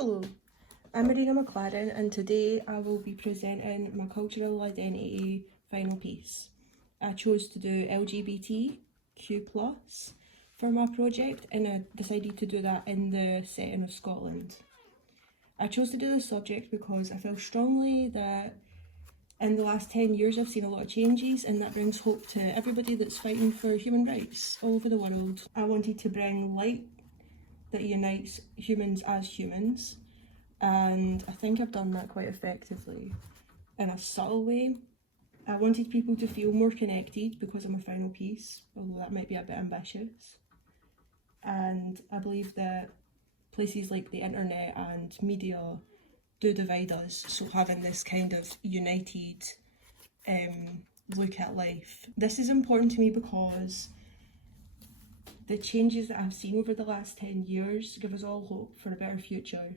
Hello, I'm Marina McLaren and today I will be presenting my cultural identity final piece. I chose to do LGBTQ+ for my project and I decided to do that in the setting of Scotland. I chose to do this subject because I feel strongly that in the last 10 years I've seen a lot of changes and that brings hope to everybody that's fighting for human rights all over the world. I wanted to bring light that unites humans as humans, and I think I've done that quite effectively in a subtle way. I wanted people to feel more connected because of my final piece, although that might be a bit ambitious. And I believe that places like the internet and media do divide us, so having this kind of united look at life. This is important to me because the changes that I've seen over the last 10 years give us all hope for a better future.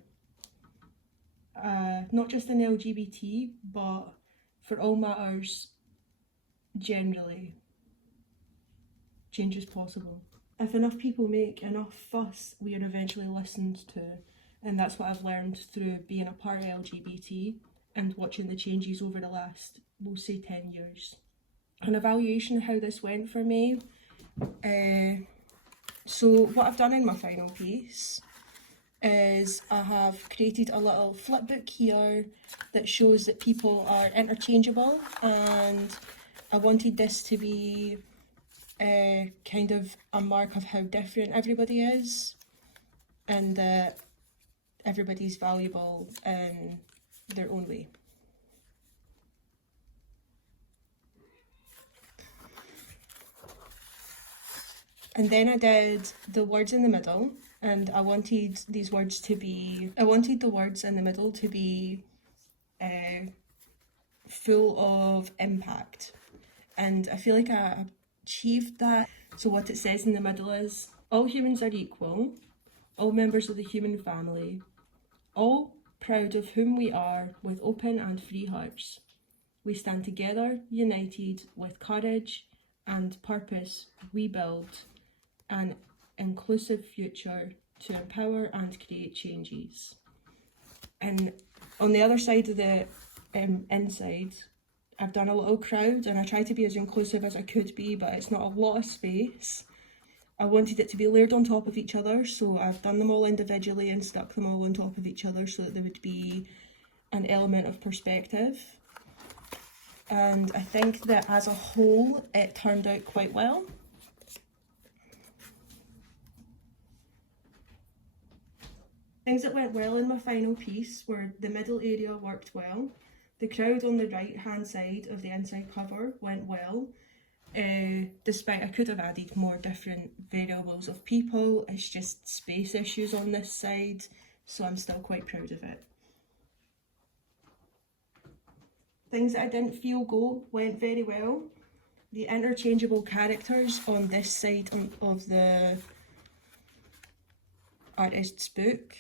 Not just in LGBT, but for all matters generally. Change is possible. If enough people make enough fuss, we are eventually listened to, and that's what I've learned through being a part of LGBT and watching the changes over the last, we'll say, 10 years. An evaluation of how this went for me. So what I've done in my final piece is I have created a little flip book here that shows that people are interchangeable, and I wanted this to be kind of a mark of how different everybody is and that everybody's valuable in their own way. And then I did the words in the middle, and I wanted the words in the middle to be full of impact. And I feel like I achieved that. So what it says in the middle is, all humans are equal, all members of the human family, all proud of whom we are with open and free hearts. We stand together, united, with courage and purpose. We build an inclusive future to empower and create changes. And on the other side of the inside, I've done a little crowd, and I try to be as inclusive as I could be, but it's not a lot of space. I wanted it to be layered on top of each other, so I've done them all individually and stuck them all on top of each other so that there would be an element of perspective. And I think that as a whole, it turned out quite well. Things that went well in my final piece were the middle area worked well, the crowd on the right hand side of the inside cover went well, despite I could have added more different variables of people. It's just space issues on this side, so I'm still quite proud of it. Things that I didn't feel went very well. The interchangeable characters on this side of the artist's book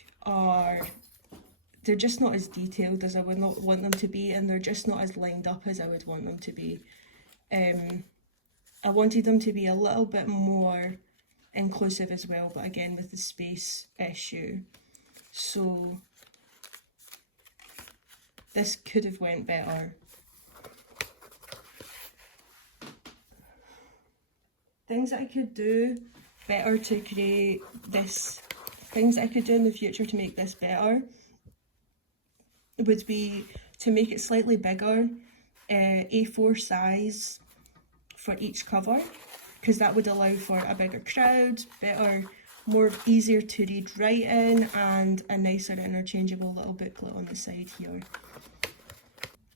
they're just not as detailed as I would not want them to be, and they're just not as lined up as I would want them to be. I wanted them to be a little bit more inclusive as well, but again with the space issue. So this could have went better. Things that I could do better to create this, things that I could do in the future to make this better would be to make it slightly bigger, A4 size for each cover, because that would allow for a bigger crowd, easier to read writing, and a nicer interchangeable little booklet on the side here.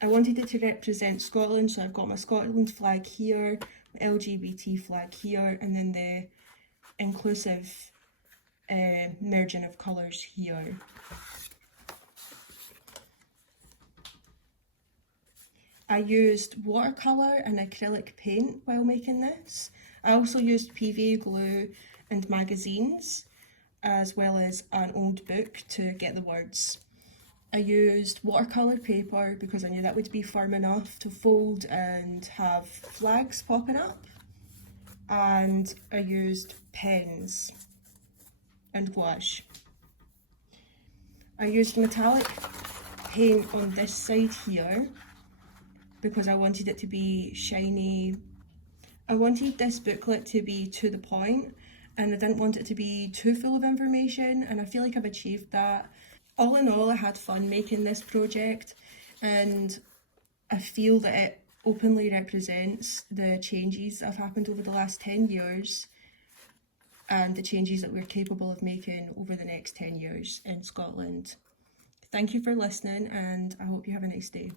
I wanted it to represent Scotland, so I've got my Scotland flag here, my LGBT flag here, and then the inclusive merging of colours here. I used watercolour and acrylic paint while making this. I also used PVA glue and magazines, as well as an old book to get the words. I used watercolour paper because I knew that would be firm enough to fold and have flags popping up. And I used pens and gouache. I used metallic paint on this side here because I wanted it to be shiny. I wanted this booklet to be to the point, and I didn't want it to be too full of information, and I feel like I've achieved that. All in all, I had fun making this project, and I feel that it openly represents the changes that have happened over the last 10 years and the changes that we're capable of making over the next 10 years in Scotland. Thank you for listening, and I hope you have a nice day.